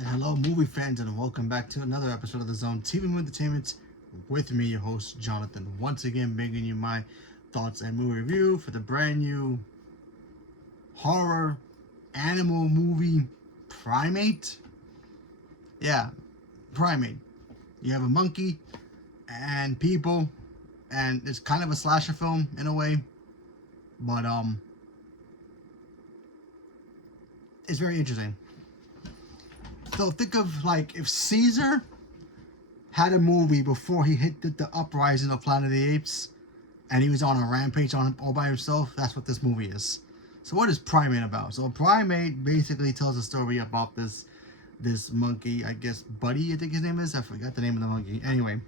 And hello, movie fans, and welcome back to another episode of the Zone TV Movie Entertainment with me, your host, Jonathan. Once again, bringing you my thoughts and movie review for the brand new horror animal movie Primate. Yeah, Primate. You have a monkey and people, and it's kind of a slasher film in a way, but it's very interesting. So think of like if Caesar had a movie before he hit the uprising of Planet of the Apes, and he was on a rampage on all by himself. That's what this movie is. So what is Primate about? So Primate basically tells a story about this monkey, I guess Buddy, I think his name is. I forgot the name of the monkey. Anyway,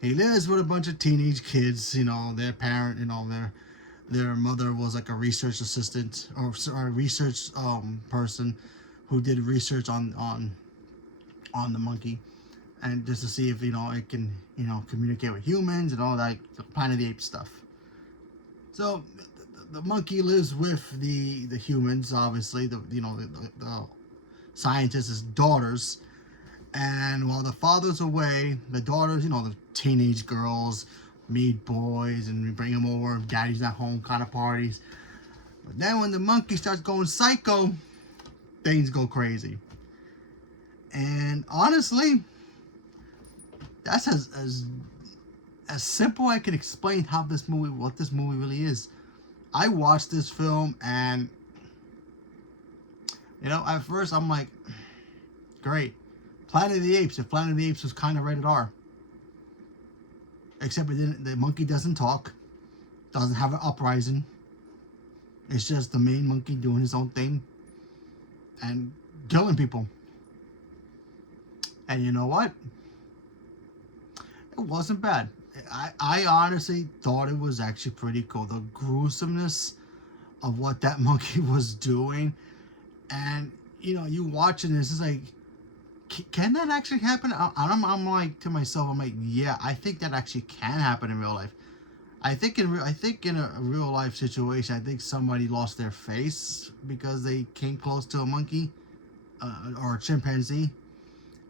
he lives with a bunch of teenage kids. You know, their parent, their mother was like a research assistant or a research person who did research on the monkey, and just to see if it can communicate with humans and all that Planet of the Apes stuff. So the monkey lives with the humans, obviously the scientists' daughters, and while the father's away, the daughters, the teenage girls meet boys and we bring them over. Daddy's not home kind of parties. But then when the monkey starts going psycho, things go crazy. And honestly, that's as simple I can explain what this movie really is. I watched this film and at first I'm like, great, Planet of the Apes. If Planet of the Apes was kind of rated R, except it didn't. The monkey doesn't talk, doesn't have an uprising. It's just the main monkey doing his own thing and killing people. And you know what? It wasn't bad. I honestly thought it was actually pretty cool. The gruesomeness of what that monkey was doing. And, you watching this is like, can that actually happen? I'm like to myself, I'm like, yeah, I think that actually can happen in real life. I think in a real life situation, I think somebody lost their face because they came close to a monkey or a chimpanzee,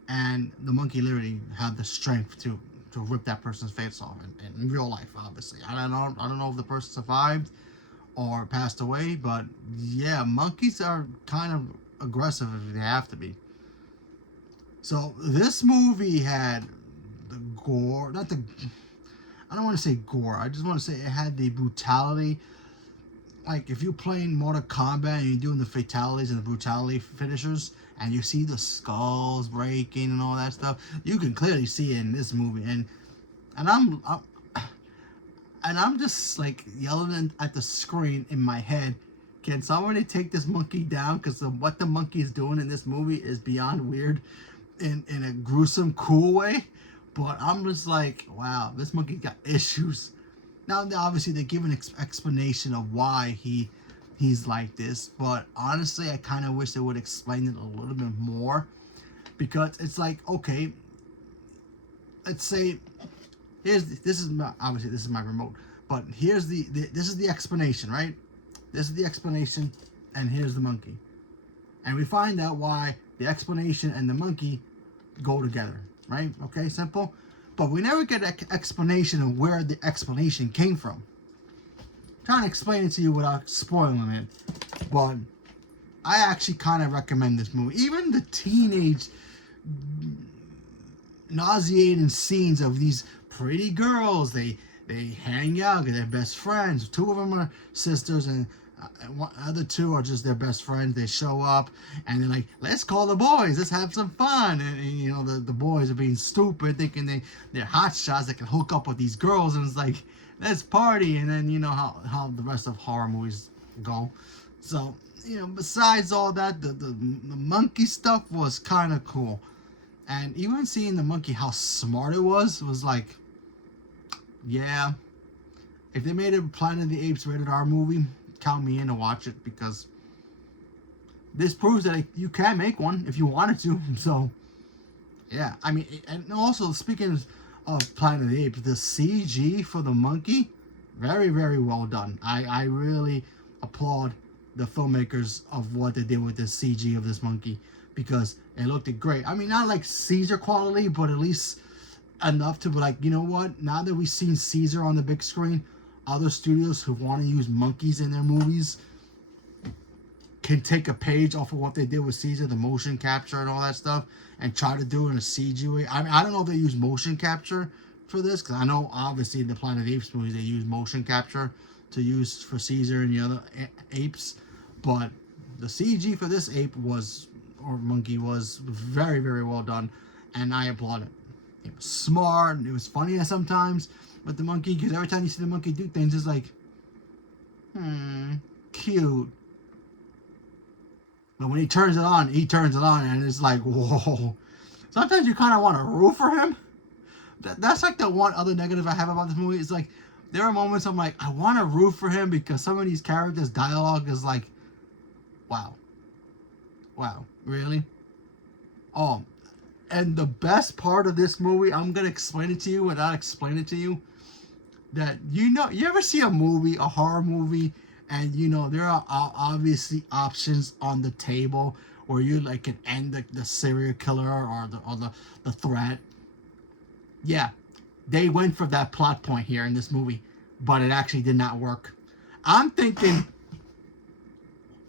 and the monkey literally had the strength to rip that person's face off in real life. Obviously, I don't know if the person survived or passed away, but yeah, monkeys are kind of aggressive if they have to be. So this movie had the gore, I don't want to say gore, I just want to say it had the brutality. Like if you're playing Mortal Kombat and you're doing the fatalities and the brutality finishers, and you see the skulls breaking and all that stuff, you can clearly see it in this movie. And I'm just like yelling at the screen in my head, can somebody take this monkey down? Because what the monkey is doing in this movie is beyond weird in a gruesome, cool way. But I'm just like, wow, this monkey got issues. Now, obviously, they give an explanation of why he's like this. But honestly, I kind of wish they would explain it a little bit more. Because it's like, okay, let's say, this is my remote. But here's this is the explanation, right? This is the explanation, and here's the monkey. And we find out why the explanation and the monkey go together, right? Okay, simple. But we never get an explanation of where the explanation came from. I'm trying to explain it to you without spoiling it. But I actually kind of recommend this movie. Even the teenage nauseating scenes of these pretty girls, they hang out, they're best friends. Two of them are sisters, and other two are just their best friends. They show up and they're like, let's call the boys, let's have some fun. And the boys are being stupid, thinking they're hot shots that can hook up with these girls, and it's like, let's party. And then how the rest of horror movies go. So besides all that, the monkey stuff was kind of cool. And even seeing the monkey, how smart it was like, yeah, if they made a Planet of the Apes rated R movie, count me in to watch it, because this proves that you can make one if you wanted to. So yeah, I mean, and also speaking of Planet of the Apes, the CG for the monkey, very, very well done. I really applaud the filmmakers of what they did with the CG of this monkey, because it looked great. I mean, not like Caesar quality, but at least enough to be like, you know what? Now that we've seen Caesar on the big screen, other studios who want to use monkeys in their movies can take a page off of what they did with Caesar, the motion capture and all that stuff, and try to do it in a CG way. I mean, I don't know if they use motion capture for this, because I know obviously in the Planet of the Apes movies they use motion capture to use for Caesar and the other apes, but the CG for this ape was, or monkey, was very, very well done, and I applaud it. It was smart, it was funny sometimes with the monkey, because every time you see the monkey do things, it's like, cute. But when he turns it on, and it's like, whoa. Sometimes you kind of want to root for him. That's like the one other negative I have about this movie. It's like, there are moments I'm like, I want to root for him, because some of these characters' dialogue is like, wow. Wow, really? Oh, and the best part of this movie, I'm going to explain it to you without explaining it to you. That, you know, you ever see a movie, a horror movie, and you know, there are obviously options on the table where you like can end the serial killer or the threat. Yeah, they went for that plot point here in this movie, but it actually did not work. I'm thinking,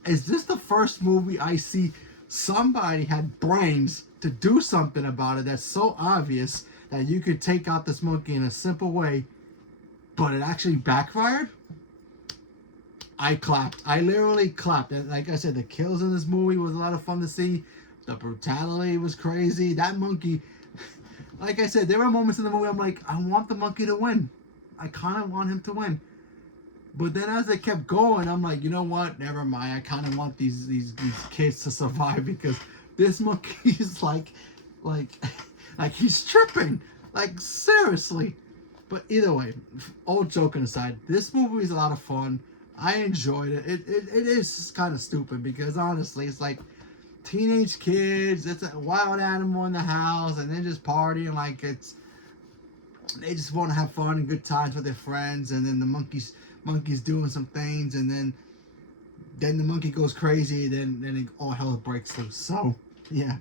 is this the first movie I see somebody had brains to do something about it that's so obvious that you could take out this monkey in a simple way, but it actually backfired? I clapped. I literally clapped. And like I said, the kills in this movie was a lot of fun to see. The brutality was crazy. That monkey, like I said, there were moments in the movie I'm like, I want the monkey to win. I kind of want him to win. But then as they kept going, I'm like, you know what? Never mind. I kind of want these kids to survive, because this monkey is like he's tripping. Like, seriously. But either way, all joking aside, this movie is a lot of fun. I enjoyed it. It is kind of stupid, because honestly, it's like teenage kids. It's a wild animal in the house, and they're just partying like they just want to have fun and good times with their friends. And then the monkey's doing some things, and then the monkey goes crazy. Then all hell breaks loose. So yeah.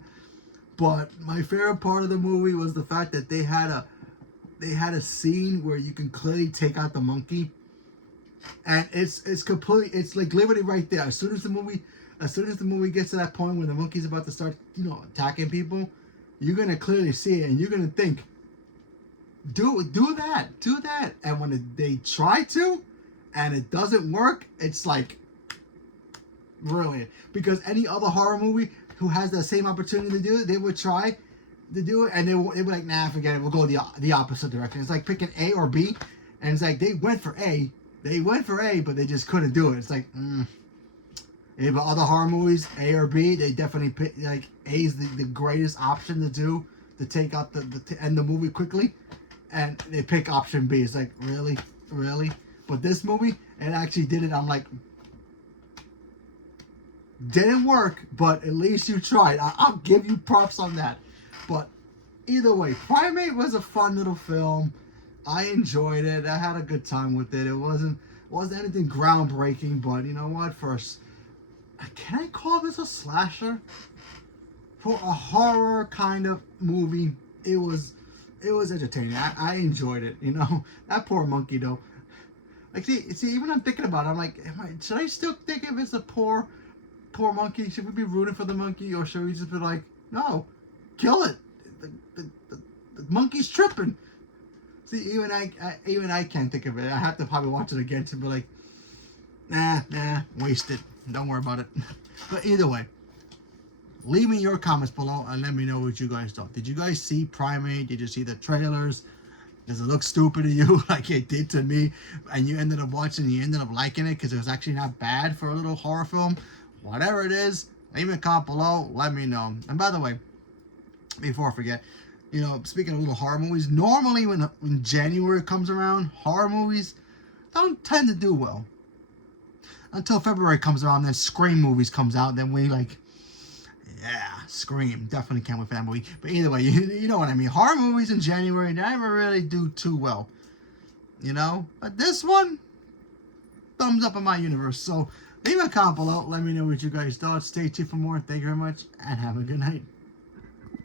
But my favorite part of the movie was the fact that they had a scene where you can clearly take out the monkey. And it's complete. It's like literally right there. As soon as the movie gets to that point where the monkey's about to start, you know, attacking people, you're gonna clearly see it, and you're gonna think, do that. And when they try to, and it doesn't work, it's like brilliant. Because any other horror movie who has the same opportunity to do it, they would try to do it, and they'd be like, nah, forget it. We'll go the opposite direction. It's like picking A or B, and it's like they went for A. But they just couldn't do it. It's like, but other horror movies, A or B, they definitely pick, like, A is the greatest option to do, to take out to end the movie quickly, and they pick option B. It's like, really? But this movie, it actually did it. I'm like, didn't work, but at least you tried. I'll give you props on that. But either way, Primate was a fun little film. I enjoyed it. I had a good time with it. It wasn't anything groundbreaking, but you know what? Can I call this a slasher? For a horror kind of movie, it was entertaining. I enjoyed it. You know, that poor monkey though. Like, see, even I'm thinking about it, I'm like, should I still think of it as a poor monkey? Should we be rooting for the monkey, or should we just be like, no, kill it? The monkey's tripping. See, even I can't think of it. I have to probably watch it again to be like, nah, waste it. Don't worry about it. But either way, leave me your comments below and let me know what you guys thought. Did you guys see Primate? Did you see the trailers? Does it look stupid to you like it did to me? And you ended up watching, you ended up liking it because it was actually not bad for a little horror film? Whatever it is, leave me a comment below. Let me know. And by the way, before I forget, you know, speaking of little horror movies, normally when January comes around, horror movies don't tend to do well. Until February comes around, then Scream movies comes out, then we like, yeah, Scream. Definitely can't wait for that movie. But either way, you know what I mean. Horror movies in January never really do too well. You know? But this one, thumbs up in my universe. So Leave a comment below. Let me know what you guys thought. Stay tuned for more. Thank you very much, and have a good night.